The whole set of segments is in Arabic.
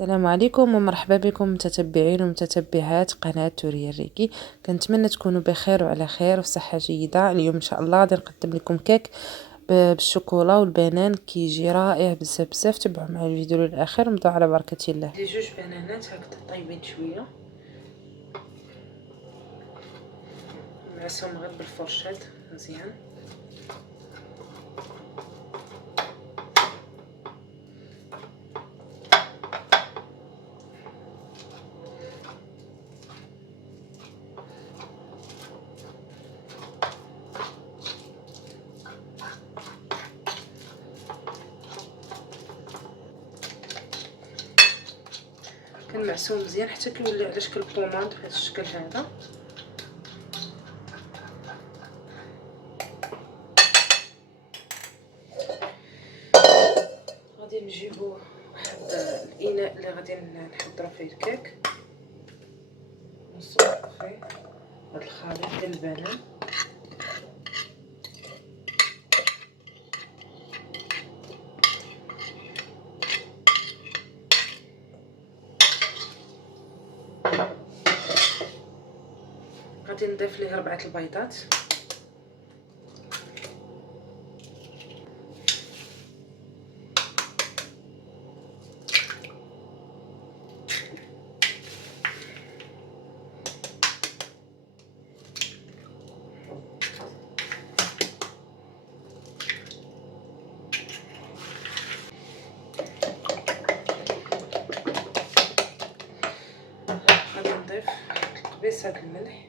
السلام عليكم ومرحبا بكم متتبعين ومتتبعات قناة توريا الريكي. كنتمنى تكونوا بخير وعلى خير وصحة جيدة. اليوم ان شاء الله غادي نقدم لكم كيك بالشوكولا والبنان كيجي رائع بزاف بزاف. تبعوا معي الفيديو للاخر ونبداو على بركة الله. دي جوج بنانات هكذا طيبين شويه، نعسهم غير بالفرشاة مزيان. كنمعسوه مزيان حتى كيولي على شكل بوماط بهذا الشكل هذا. غادي نجيبو واحد الاناء اللي غادي نحضرو فيه الكيك، نصبو فيه هاد الخليط ديال البنان. غادي نضيف ليه 4 البيضات، غادي نضيف قبيصة الملح،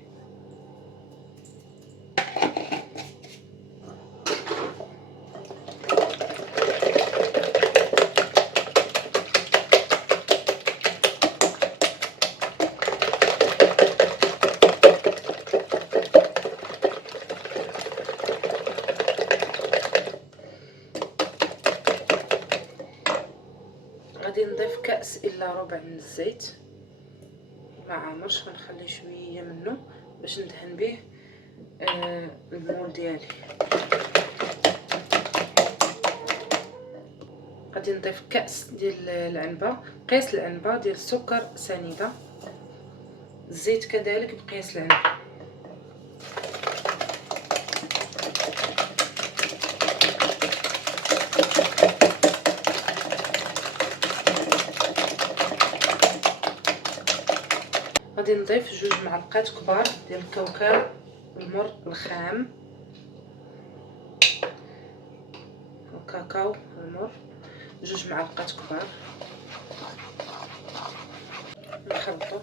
غادي نضيف كأس الا ربع من الزيت ما عامرش، غنخلي شويه منه باش ندهن به المول ديالي. غادي نضيف كأس ديال العنبه، قياس العنبه ديال السكر سنيده، الزيت كذلك بقياس العنبه. غادي نضيف 2 معلقات كبار ديال الكاوكاو المر الخام، الكاكاو المر 2 معلقات كبار. نخلطو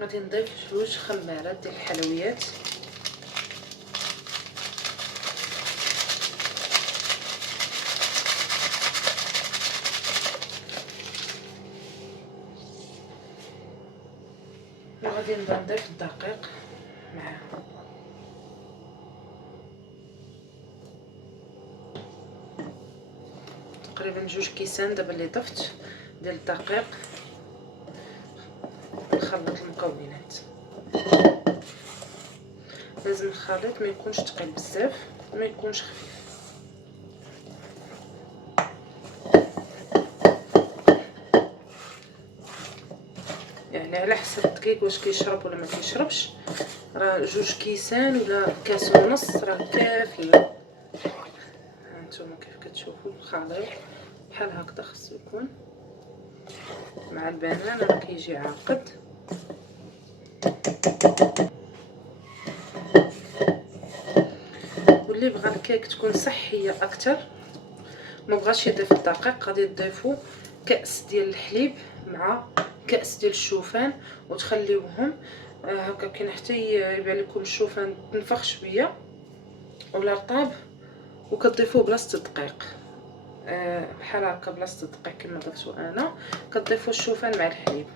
غادي نضيف 2 خمارات ديال الحلويات، وغادي نضيف الدقيق معاه. تقريبا 2 كيسان دابا اللي ضفت ديال الدقيق. نخلط المكونات، لازم الخليط ما يكونش ثقيل بزاف وما يكونش خفيف. يعني على حسب الدقيق واش كيشرب ولا ما كيشربش، راه 2 كيسان ولا كاس ونص راه كافيين. هانتوما كيف كتشوفوا الخليط بحال هكذا خصو يكون مع البنان، راه كيجي عاقد. واللي بغى الكيك تكون صحيه اكثر ما بغاش يضيف الدقيق، غادي تضيفوا كاس ديال الحليب مع كاس ديال الشوفان وتخليوهم هكا كاين حتى يبان لكم الشوفان تنفخ شويه ولا رطاب، وكتضيفوه بلاصه الدقيق بحال هكا بلاصه الدقيق كما درتو انا. كتضيفوا الشوفان مع الحليب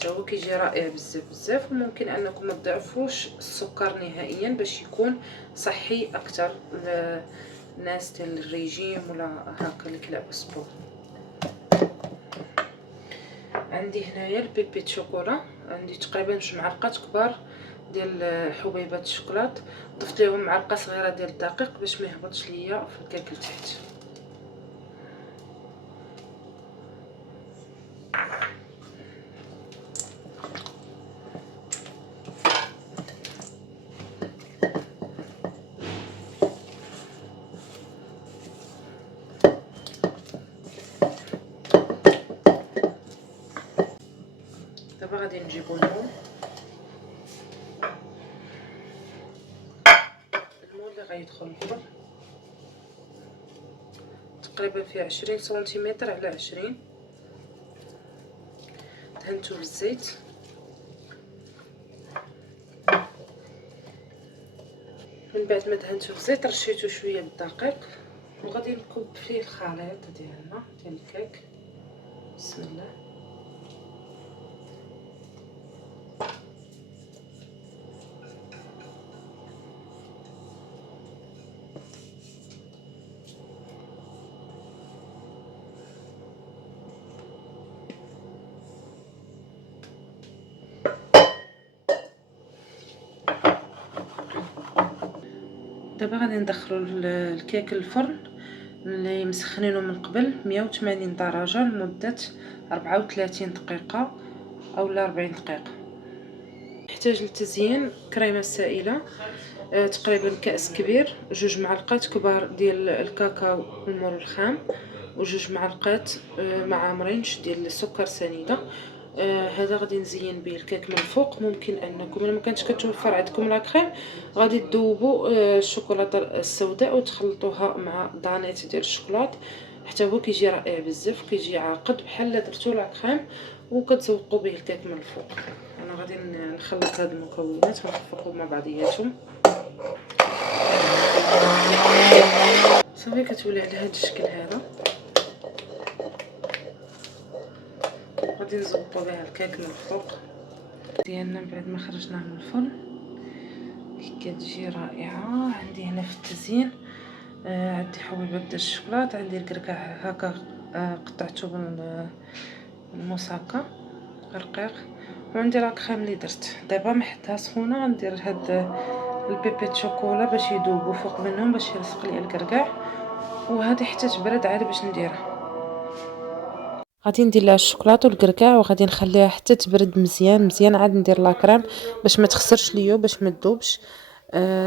حتى هو كيجي رائع بزاف بزاف. وممكن انكم ما تضعفوش السكر نهائيا باش يكون صحي اكثر للناس ديال الريجيم ولا هكا اللي كيلعبوا سبور. عندي هنايا البيبي شوكولا، عندي تقريبا 2 معلقات كبار ديال حبيبات الشوكولات، ضفت ليهم معلقه صغيره ديال الدقيق باش ما يهبطش ليا في الكاك لتحت. دابا غادي نجيبو المول اللي غيدخل الفرن، تقريبا فيه 20 سنتيمتر على 20. دهنتو بالزيت، من بعد ما دهنتو بالزيت رشيتو شويه بالدقيق، وغادي نكب فيه الخليط ديالنا ديال الكيك. بسم الله. دابا غادي ندخلو الكيك للفرن اللي مسخنينه من قبل 180 درجه لمده 34 دقيقه اولا 40 دقيقه. نحتاج للتزيين كريمه سائله، تقريبا كأس كبير، 2 معلقات كبار ديال الكاكاو المر الخام، و2 معلقات معامرين ديال السكر سنيده. هذا غادي نزين به الكيك من الفوق. ممكن انكم الا ما كانتش كتوفر عندكم لا كريم غادي تذوبوا الشوكولاته السوداء وتخلطوها مع دانيت ديال الشوكولات، حتى هو كيجي رائع بزاف، كيجي عاقد بحال درتو لا كريم وكتزوقوا به الكيك من الفوق. انا غادي نخلط هاد المكونات ونخفقهم مع بعضياتهم. صافي كتولي على هاد الشكل هذا. غادي نزوقوا بها الكيك من الفوق ديالنا بعد ما خرجناه من الفرن. كتجي رائعه. عندي هنا في التزيين عندي حبيبات ديال الشوكولات، عندي الكركاع هكا قطعته بالموساكا رقيق، وعندي لا كريم اللي درت. دابا محطها سخونه غندير هاد البيبي شوكولا باش يذوبوا فوق منهم باش يلصق لي الكركاع، وهذه حتى تبرد عاد باش نديرها. غادي ندير لها الشوكولاته والكركاع وغادي نخليها حتى تبرد مزيان مزيان، عاد ندير لا كريم باش ما تخسرش ليا باش ما تذوبش.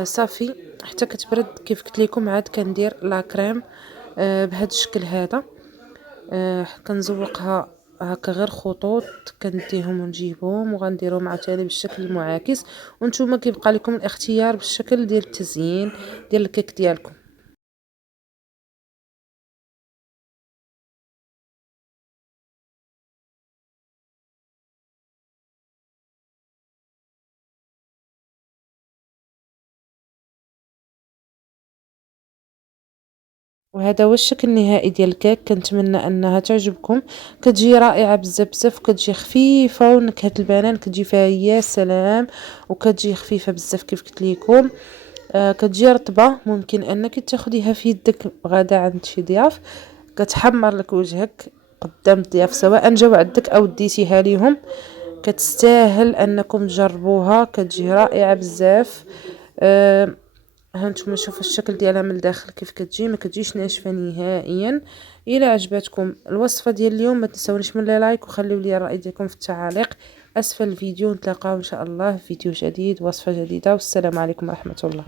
صافي حتى كتبرد كيف قلت لكم عاد كندير لا كريم بهذا الشكل هذا. كنزوقها هكا غير خطوط، كنديهم ونجيبهم وغنديرهم عاوتاني بالشكل المعاكس، وانتم كيبقى لكم الاختيار بالشكل ديال التزيين ديال الكيك ديالكم. وهذا هو الشكل النهائي ديال الكيك. كنتمنى انها تعجبكم. كتجي رائعه بزاف بزاف، كتجي خفيفه، ونكهه البنان كتجي فيها يا سلام، وكتجي خفيفه بزاف كيف قلت لكم. كتجي رطبه، ممكن انك تاخديها في يدك غدا عند شي ضياف، كتحمر لك وجهك قدام الضياف سواء جاو عندك او ديتيها ليهم. كتستاهل انكم تجربوها، كتجي رائعه بزاف. هانتوما شوفوا الشكل ديالها من الداخل كيف كتجي، ما كتجيش ناشفه نهائيا. الى عجبتكم الوصفه ديال اليوم ما تنساونيش من لايك وخليوا لي الراي ديالكم في التعاليق اسفل الفيديو. نتلاقاو ان شاء الله في فيديو جديد وصفه جديده، والسلام عليكم ورحمه الله.